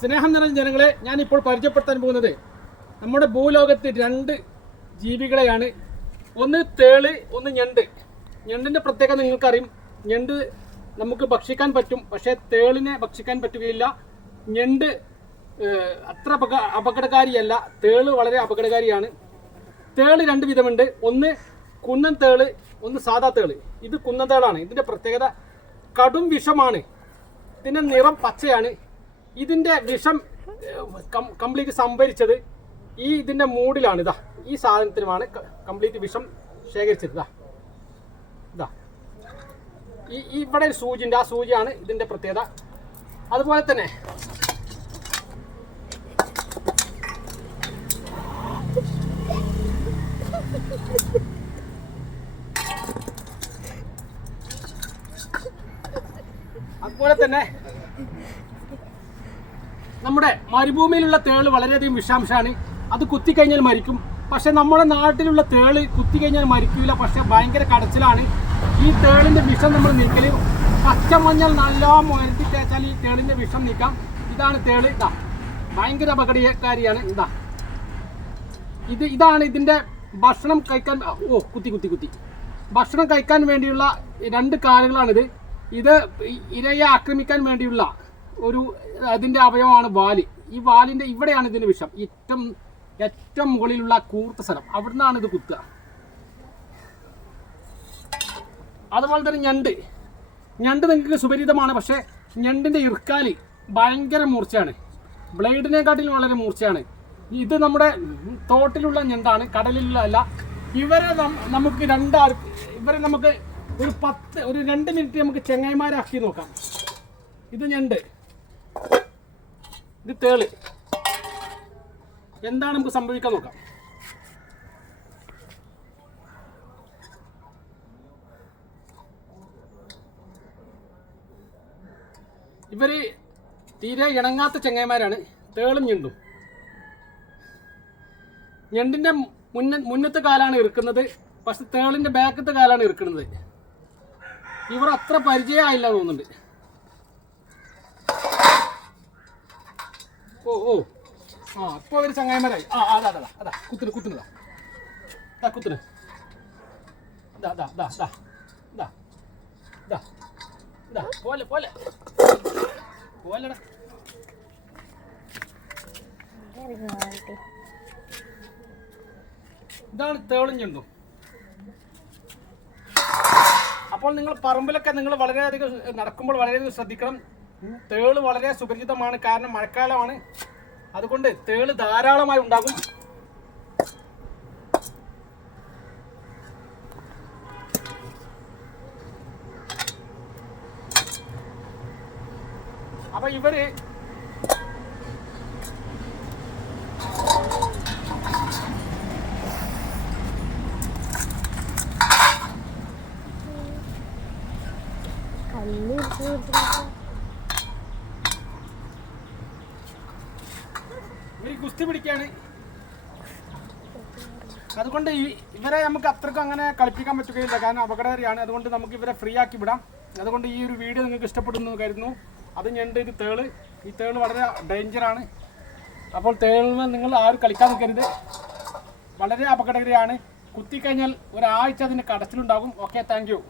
സ്നേഹം നിറഞ്ഞ ജനങ്ങളെ, ഞാനിപ്പോൾ പരിചയപ്പെടുത്താൻ പോകുന്നത് നമ്മുടെ ഭൂലോകത്ത് രണ്ട് ജീവികളെയാണ്. ഒന്ന് തേള്, ഒന്ന് ഞണ്ട്. ഞണ്ടിൻ്റെ പ്രത്യേകത നിങ്ങൾക്കറിയും. ഞണ്ട് നമുക്ക് ഭക്ഷിക്കാൻ പറ്റും, പക്ഷേ തേളിനെ ഭക്ഷിക്കാൻ പറ്റുകയില്ല. ഞണ്ട് അത്ര അപകടകാരിയല്ല, തേള് വളരെ അപകടകാരിയാണ്. തേള് രണ്ട് വിധമുണ്ട്. ഒന്ന് കുന്നൻ തേള്, ഒന്ന് സാധാ തേള്. ഇത് കുന്നൻ തേളാണ്. ഇതിൻ്റെ പ്രത്യേകത കടും വിഷമാണ്. ഇതിൻ്റെ നിറം പച്ചയാണ്. ഇതിൻ്റെ വിഷം കംപ്ലീറ്റ് സംഭരിച്ചത് ഇതിൻ്റെ മൂടിലാണ്. ഇതാ ഈ സാധനത്തിനുമാണ് കംപ്ലീറ്റ് വിഷം ശേഖരിച്ചത്. ഇതാ ഇവിടെ ഒരു സൂചിയുണ്ട്, ആ സൂചിയാണ് ഇതിൻ്റെ പ്രത്യേകത. അതുപോലെ തന്നെ നമ്മുടെ മരുഭൂമിയിലുള്ള തേള് വളരെയധികം വിഷാംശമാണ്. അത് കുത്തിക്കഴിഞ്ഞാൽ മരിക്കും. പക്ഷെ നമ്മുടെ നാട്ടിലുള്ള തേള് കുത്തിക്കഴിഞ്ഞാൽ മരിക്കില്ല, പക്ഷെ ഭയങ്കര കടച്ചിലാണ്. ഈ തേളിൻ്റെ വിഷം നമ്മൾ നീക്കൽ പച്ചമഞ്ഞൾ നല്ല മുരട്ടി തേച്ചാൽ ഈ തേളിൻ്റെ വിഷം നീക്കാം. ഇതാണ് തേള്. ഇതാ ഭയങ്കര അപകടകാരിയാണ്. ഇതാണ് ഇതിൻ്റെ ഭക്ഷണം കഴിക്കാൻ കുത്തി ഭക്ഷണം കഴിക്കാൻ വേണ്ടിയുള്ള രണ്ട് കാലുകളാണിത്. ഇത് ഇരയെ ആക്രമിക്കാൻ വേണ്ടിയുള്ള അതിൻ്റെ അവയവമാണ് വാല്. ഈ വാലിൻ്റെ ഇവിടെയാണ് ഇതിൻ്റെ വിഷം. ഏറ്റവും മുകളിലുള്ള കൂർത്ത സ്ഥലം, അവിടുന്നാണ് ഇത് കുത്തുക. അതുപോലെ തന്നെ ഞണ്ട് നിങ്ങൾക്ക് സുപരിചിതമാണ്. പക്ഷേ ഞണ്ടിൻ്റെ ഇറുക്കാലി ഭയങ്കര മൂർച്ചയാണ്, ബ്ലേഡിനെക്കാട്ടിലും വളരെ മൂർച്ചയാണ്. ഇത് നമ്മുടെ തോട്ടിലുള്ള ഞണ്ടാണ്, കടലിലുള്ള അല്ല. ഇവരെ നമുക്ക് ഒരു 2 മിനിറ്റ് നമുക്ക് ചെങ്ങായിമാരാക്കി നോക്കാം. ഇത് ഞണ്ട്, ഇത് തേള്. എന്താണ് നമുക്ക് സംഭവിക്കാൻ നോക്കാം. ഇവര് തീരെ ഇണങ്ങാത്ത ചെങ്ങായിമാരാണ്, തേളും ഞണ്ടും. ഞണ്ടിൻ്റെ മുന്നത്തെ കാലാണ് ഇറുക്കുന്നത്, പക്ഷെ തേളിൻ്റെ ബാക്കത്തെ കാലാണ് ഇറുക്കുന്നത്. ഇവർ അത്ര പരിചയമായില്ല തോന്നുന്നുണ്ട്. ഇപ്പോൾ ഒരു ചങ്ങായിമാരായി. അതാ കുത്തുന്നതാ പോലെടാ. ഇതാണ് തേളും ഞണ്ടും. അപ്പോൾ നിങ്ങൾ പറമ്പിലൊക്കെ നിങ്ങൾ വളരെയധികം നടക്കുമ്പോൾ വളരെയധികം ശ്രദ്ധിക്കണം. തേള് വളരെ സുപരിചിതമാണ്, കാരണം മഴക്കാലമാണ്. അതുകൊണ്ട് തേള് ധാരാളമായി ഉണ്ടാകും. അപ്പൊ ഇവര് ഗുസ്തി പിടിക്കാണ്. അതുകൊണ്ട് ഇവരെ നമുക്ക് അത്രക്കും അങ്ങനെ കളിപ്പിക്കാൻ പറ്റുകയില്ല, കാരണം അപകടകാരിയാണ്. അതുകൊണ്ട് നമുക്ക് ഇവരെ ഫ്രീ ആക്കി വിടാം. അതുകൊണ്ട് ഈ ഒരു വീഡിയോ നിങ്ങൾക്ക് ഇഷ്ടപ്പെടുന്നു കരുതുന്നു. അത് ഞണ്ട്, ഇത് തേള്. ഈ തേള് വളരെ ഡേഞ്ചറാണ്. അപ്പോൾ തേളിന് നിങ്ങൾ ആരും കളിക്കാൻ നിൽക്കരുത്, വളരെ അപകടകാരിയാണ്. കുത്തിക്കഴിഞ്ഞാൽ ഒരാഴ്ച അതിന് കടച്ചിലുണ്ടാകും. Okay, thank you.